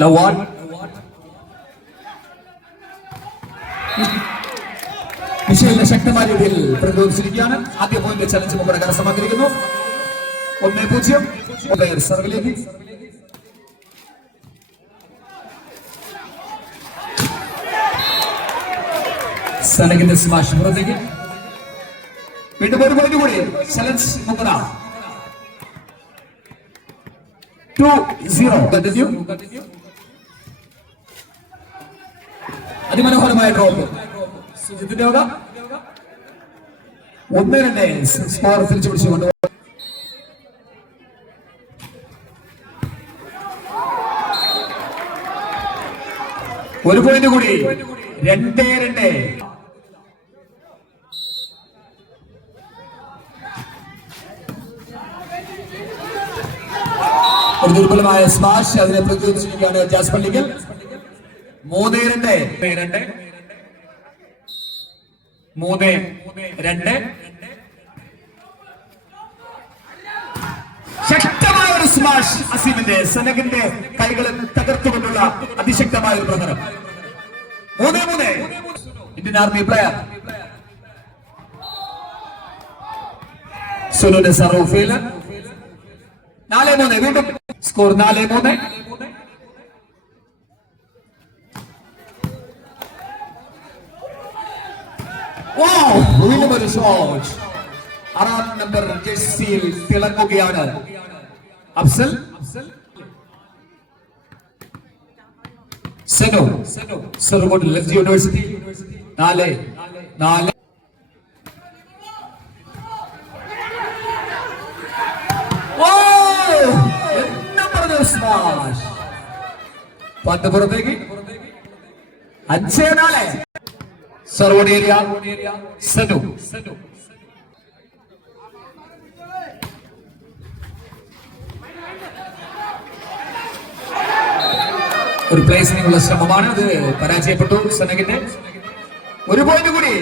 ലവാൻ വിഷയത്തെ ശക്തമായ രീതിയിൽ പ്രതിരോധിച്ചിരിക്കുകയാണ്. ആദ്യ പോയിന്റ് ചലഞ്ച് മുമ്പ് കരസ്ഥമാക്കിയിരിക്കുന്നു. 1-0 സർവിലേക്ക്. സനകിന്റെ സ്മാഷ് പുറത്തേക്ക്. വീണ്ടും ഒരു പോയിന്റ് കൂടി. ചലഞ്ച് മുമ്പ് 2-0. അതിമനോഹരമായ ഡ്രോപ്പ്. സുജിത്തിന്റെ 1-2 സ്കോർ തിരിച്ചു പിടിച്ചുകൊണ്ട് ഒരു പോയിന്റ് കൂടി. 2-2. ഒരു ദുർബലമായ സ്മാഷ്. അതിനെ പ്രതിരോധിച്ചിരിക്കുകയാണ് ജാസ് പള്ളിക്കൽ. 3-2. ശക്തമായ ഒരു സ്മാഷ്. അസീമിന്റെ സനകിന്റെ കൈകളെ തകർത്തുകൊണ്ടുള്ള അതിശക്തമായ ഒരു പ്രകടനം. 3-3. ഇന്ത്യൻ ആർമി പ്ലെയർ സുനുന്റെ സർവ് ഫീൽ. 4-3. വീണ്ടും സ്കോർ 4-3. വീണ്ടും ഒരു ഷോട്ട്. 6 നമ്പർ ജേഴ്സിയിൽ തിളങ്ങുകയാണ് അഫ്സൽ. സെനോ സർവോട്ട് ലജ്ജ യൂണിവേഴ്സിറ്റി. 4-4. പന്ത് പുറത്തേക്ക്. 5-4. സർവോട്ട് ഏരിയ. സെനു ഒരു പ്ലേസിനുള്ള ശ്രമമാണ്. അത് പരാജയപ്പെട്ടു സനകിന്റെ. ഒരു പോയിന്റ് കൂടി.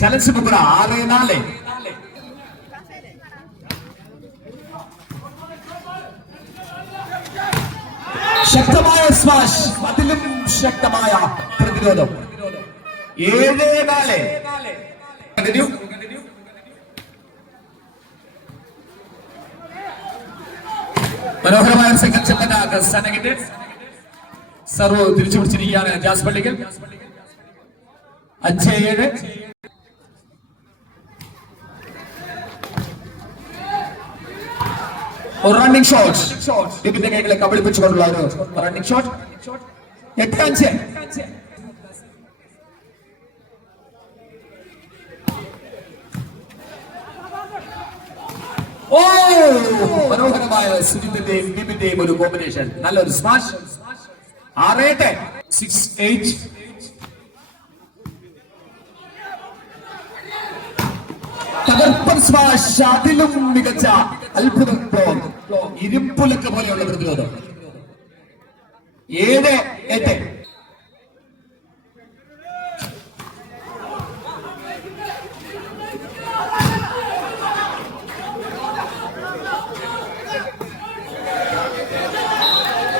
ചലഞ്ച് മുമ്പ് 6-4. ശക്തമായ സ്മാഷ്. അതിലും ശക്തമായ പ്രതിരോധം. 7-4. മനോഹരമായ സെക്കൻഡ് ചെമ്പനാക്ക് സനകിന്റെ സർവ് തിരിച്ചു പിടിച്ചിരിക്കുകയാണ് ജാസ് പള്ളിക്കൽ. 5-7. ഒരു റണ്ണിംഗ് ഷോട്ട്. ഇതിന്റെ കൈകളെ കബളിപ്പിച്ചുകൊണ്ടുള്ള ഒരു റണ്ണിംഗ് ഷോട്ട്. 8-5. മനോഹരമായ സുജിത്തിന്റെയും ഡിബിന്റെയും ഒരു കോമ്പിനേഷൻ. നല്ലൊരു സ്മാഷ്. 6-8. 6-8. തകർപ്പൻ സ്മാഷ്. അതിലും മികച്ച അത്ഭുതം. ഇരുമ്പുലക്ക പോലെയുള്ള പ്രതിരോധം. 7-8.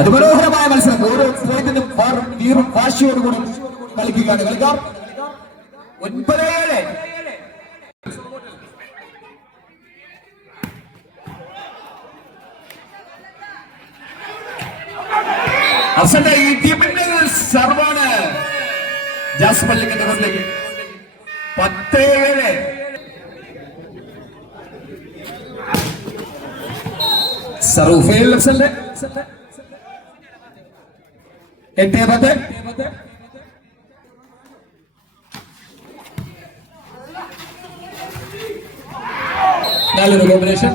അതിമനോഹരമായ മത്സരം. ഓരോ പോയിന്റിനും വീറും വാശിയോടുകൂടി കളിക്കുകയാണ് കളിക്കാർ. 9-7. അഫ്സലിന്റെ ഈ ടീമിന്റെ സർവാണ് ജാസ് പള്ളിക്കന്റെ മുന്നിലേക്ക്. 10-7. സർവ് ഫെയിൽ അഫ്സലിന്റെ. 8-10. നല്ലൊരു കോമ്പിനേഷൻ.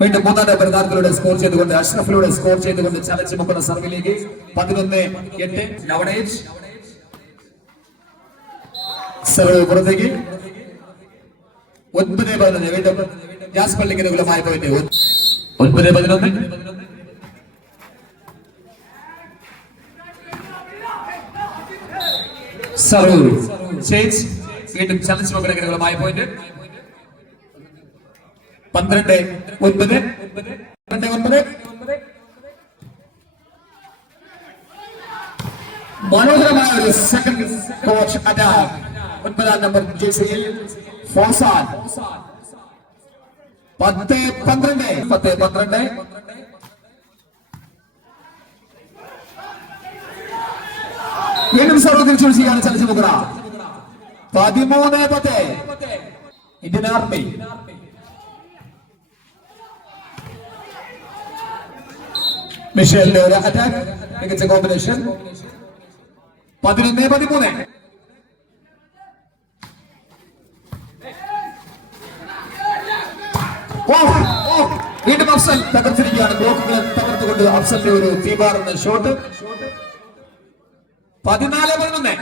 വീണ്ടും 3 നമ്പർ താരത്തിലൂടെ സ്കോർ ചെയ്തുകൊണ്ട് അഷ്റഫിലൂടെ സ്കോർ ചെയ്തുകൊണ്ട് ചലഞ്ച് മുക്കുന്ന സർവിലേക്ക്. 11-8. നവനേജ് സർവ് പുറത്തേക്ക്. 9-11. വീണ്ടും ജാസ് പള്ളിക്ക് അനുകൂലമായ പോയിന്റ്. 9-11. Serve change. വീണ്ടും ചലഞ്ച് മുക്കുന്ന അനുകൂലമായ പോയിന്റ്. 12-9. മനോഹരമായ ഒരു സെക്കൻഡ് കോച്ച് അറ്റാക്ക്. 9-ാം നമ്പർ ജേഴ്സിയിൽ ഫോസാൻ. 10-12. വീണ്ടും സർവ്വ തിരിച്ചു വിളിച്ചാണ് ചലിച്ചു മുഖറ. 13-10 ഇന്ത്യൻ ആർമി. മിഷേലിന്റെ ഒരു അറ്റാക്ക്, മികച്ച കോമ്പിനേഷൻ. 11-13. വീണ്ടും അഫ്സൽ തകർത്തിരിക്കുകയാണ്. ബ്ലോക്കുകൾ തകർത്തുകൊണ്ട് അഫ്സലിന്റെ ഒരു തീപാറുന്ന ഷോട്ട്. 14-11.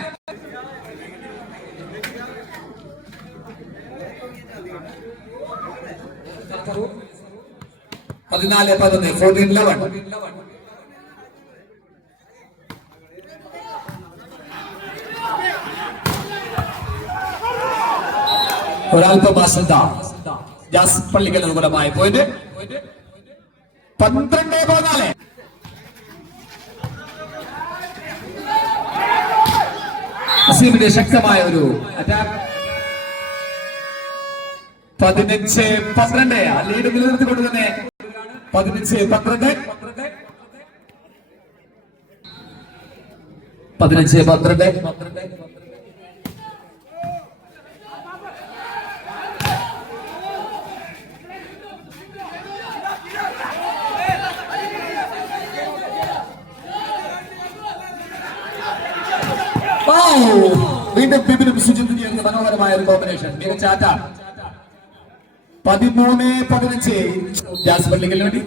ഒരൽപ്പം അശ്രദ്ധ. ജാസ് പള്ളിക്കൽ അനുകൂലമായ പോയിന്റ്. 12-14. അസീമിന്റെ ശക്തമായ ഒരു അറ്റാക്ക്. 15-12. ആ ലീഡ് നിലനിർത്തിക്കൊണ്ട് തന്നെ 15-12. 15-12. വീണ്ടും ബിബിനും സുജിത്തും ചേർന്ന് മനോഹരമായ ഒരു കോമ്പിനേഷൻ. മികച്ച അറ്റാക്ക്. 13-15 ജാസ് പള്ളിക്കലിന് വേണ്ടി.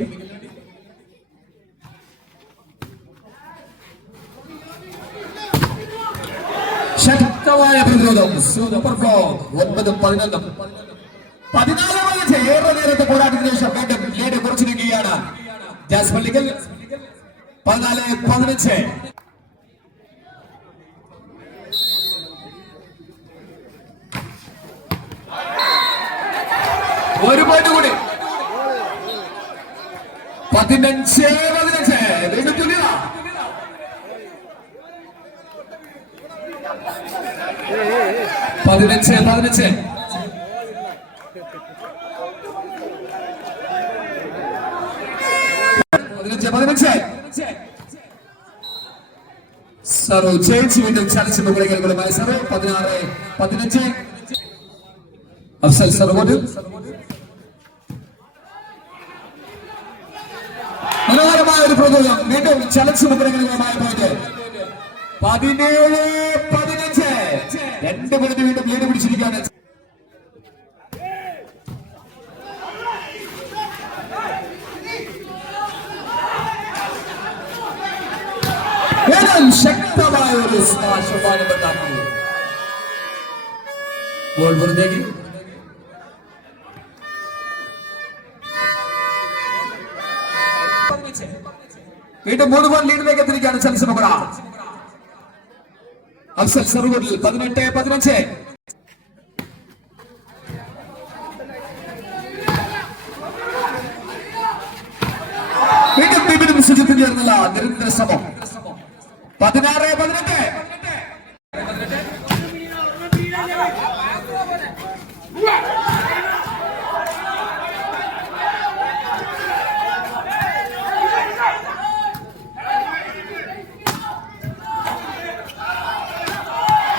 ശക്തമായ പ്രതിരോധം. Super flow. 9-11. 14-15. ഏറെ നേരത്തെ പോരാട്ടത്തിന് ശേഷം വീണ്ടും ലീഡ് കുറച്ചിരിക്കുകയാണ് ജാസ് പള്ളിക്കൽ. 14-15. ഒരു പോയിന്റ് കൂടി. 15-15. വീണ്ടും തുല്യത. 15-15. സർവ് ചേച്ചി വീണ്ടും ചലിച്ചു മുകളിലേക്കുള്ള മത്സരം. 16-15. അഫ്സൽ സർവോട്. മനോഹരമായ ഒരു പ്രതിരോധം. വീണ്ടും ചലച്ചു മുകളിലേക്കുള്ള പോയിന്റ്. 17-15. 2 പോയിന്റ് വീണ്ടും ലീഡ് പിടിച്ചിരിക്കുകയാണ്. ശക്തമായ ഒരു ഗോൾ പുറത്തേക്ക്. വീണ്ടും 3 പോയിന്റ് ലീഡിലേക്ക് എത്തിരിക്കുകയാണ് ചലിച്ചു മുഖറ. അഫ്സൽ സർവോട്ടിൽ 18-15. വീണ്ടും ബിബിനും സുജിത്തും ചേർന്നുള്ള നിരന്തര ശ്രമം. 16-18.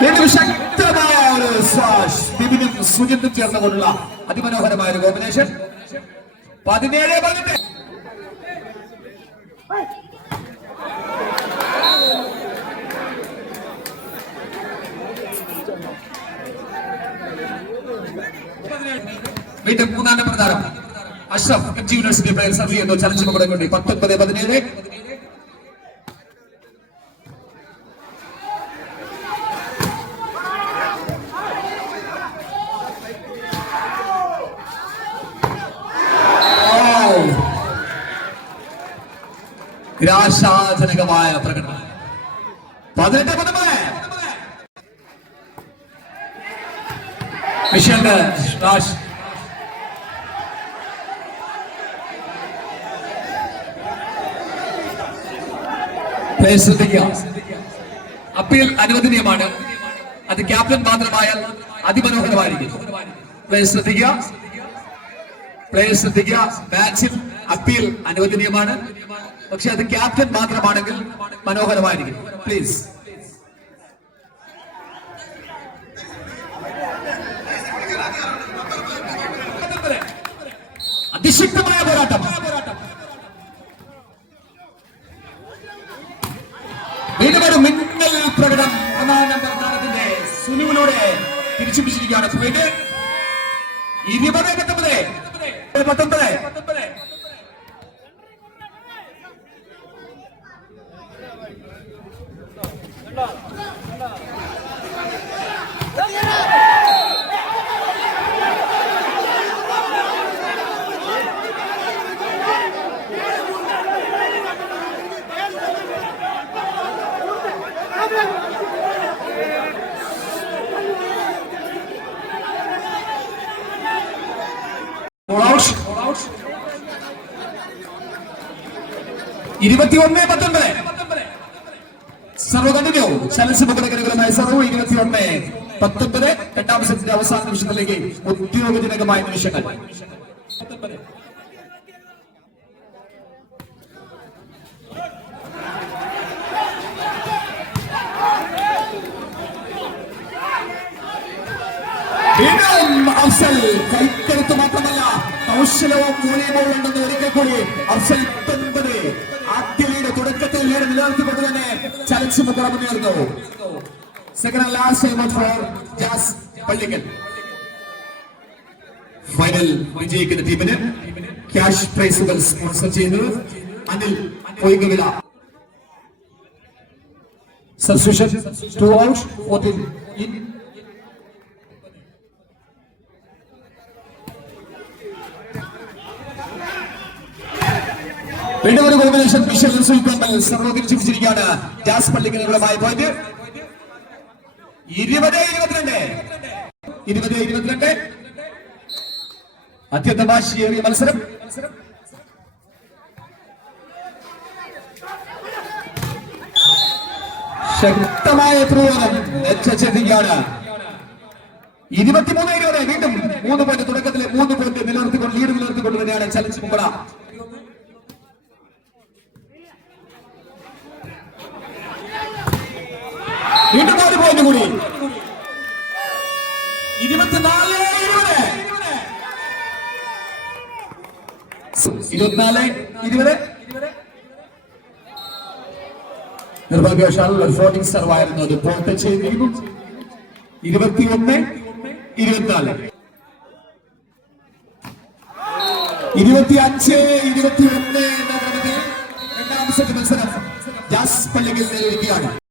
വീണ്ടും ശക്തമായ ഒരു സ്വാഷ്. ബിബിനും സുജിത്തും ചേർന്നുകൊണ്ടുള്ള അതിമനോഹരമായ ഒരു കോമ്പിനേഷൻ. 17-18. വീണ്ടും 3-ാം നമ്പർ താരം Ashraf MG university player serve ചെയ്യുന്നു ചലഞ്ച് മുകളിൽ കൊണ്ട്. 19-17. നിരാശാജനകമായ പ്രകടനം. 18-13. മിഷേലിന്റെ സ്മാഷ്. ശ്രദ്ധിക്കുക. അപ്പീൽ അനുവദനീയമാണ്. അത് ക്യാപ്റ്റൻ മാത്രമായാൽ അതിമനോഹരമായിരിക്കും. പ്ലേയേഴ്സ് ശ്രദ്ധിക്കുക, മാച്ചിൽ അപ്പീൽ അനുവദനീയമാണ്. പക്ഷെ അത് ക്യാപ്റ്റൻ മാത്രമാണെങ്കിൽ മനോഹരമായിരിക്കും. പ്ലീസ്. അതിശക്തമായ പോരാട്ടം. വീണ്ടും ഒരു മിന്നൽ പ്രകടനം ഒന്നാം നമ്പർ താരത്തിന്റെ സുലുവിലൂടെ തിരിച്ചു പിടിച്ചിരിക്കുകയാണ്. 20-19. സർവകണ്ടിന്യോ ചലഞ്ച് മുഖ്യമായ സർവ 21-19. രണ്ടാം സെറ്റിന്റെ അവസാന നിമിഷത്തിലേക്ക് ഉദ്യോഗജനകമായ നിമിഷങ്ങൾ. അഫ്സൽ കൈക്കരുത്ത് മാത്രമല്ല കൗശലവും മൂല്യവും ഉണ്ടെന്ന് ഒരിക്കൽ കൂടി അഫ്സൽ 19 ആദ്യയുടെ തുടക്കത്തിൽ നിലനിർത്തിക്കൊണ്ട് തന്നെ ചലഞ്ച് മുന്നേറുന്നു. Second and last time for Jas Pallikkal. Final വിജയിക്കുന്ന ടീമിന് ക്യാഷ് പ്രൈസുകൾ സ്പോൺസർ ചെയ്യുന്നത് Anil Poykavila. Substitution 2 out 14 in. വീണ്ടും ഒരു കോമ്പിനേഷൻ മിഷൽ സർവ്വ തിരിച്ചു പിടിച്ചിരിക്കുകയാണ്. ജാസ് പള്ളിക്കലുകളുമായി പോയിന്റ് 20-22. അത്യന്തം വാശിയേറിയ മത്സരം. ശക്തമായ പ്രയോഗം എത്തിക്കുകയാണ്. 23-20. വീണ്ടും 3 പോയിന്റ് തുടക്കത്തിലെ 3 പോയിന്റ് നിലനിർത്തിക്കൊണ്ട് ലീഡ് നിലനിർത്തിക്കൊണ്ട് തന്നെയാണ് ചലഞ്ച് മുമ്പട. വീണ്ടും 4 പോയിന്റ് കൂടി. 24-20. നിർഭാഗ്യവശാൽ ഒരു ഫ്ലോട്ടിംഗ് സർവ് ആയിരുന്നു. അത് പോർട്ട് ചെയ്തിരിക്കും. 21-24. 25-21 എന്ന ക്രമത്തിൽ രണ്ടാം സെറ്റ് മത്സരം ജാസ് പള്ളിക്കൽ നേരിടുകയാണ്.